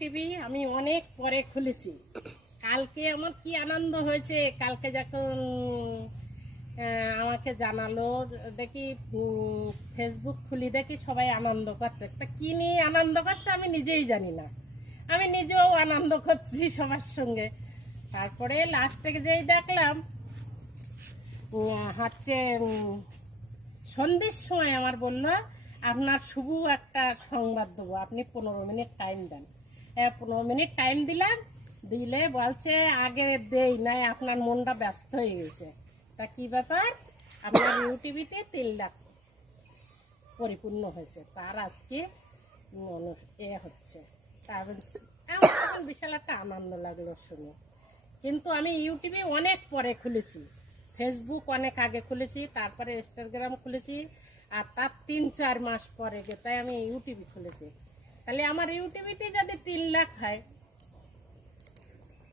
ইউটিউবে আমি অনেক পরে খুলেছি। কালকে আমার কি আনন্দ হয়েছে, কালকে যখন আমাকে জানালো, দেখি ফেসবুক খুলি, দেখি সবাই আনন্দ করছে। তা কি নিয়ে আনন্দ করছে আমি নিজেই জানি না, আমি নিজেও আনন্দ করছি সবার সঙ্গে। তারপরে লাস্টে যেই দেখলাম হচ্ছে সন্ধ্যের সময় আমার বললো, আপনার শুভ একটা সংবাদ দেবো, আপনি 15 মিনিট টাইম দেন। 15 মিনিট টাইম দিলাম, দিলে বলছে আগে দেই নাই, আপনার মনটা ব্যস্ত হয়ে গেছে। তা কি ব্যাপার, আপনার ইউটিউবিতে 3 লাখ পরিপূর্ণ হয়েছে, তার আজকে হচ্ছে। তারপর আমার তখন বিশাল একটা আনন্দ লাগলো শুনে। কিন্তু আমি ইউটিউবে অনেক পরে খুলেছি, ফেসবুক অনেক আগে খুলেছি, তারপরে ইনস্টাগ্রাম খুলেছি, আর তার 3-4 মাস পরে তাই আমি ইউটিউবে খুলেছি। তাহলে আমার ইউটিউবেতে যদি 3 লাখ হয়,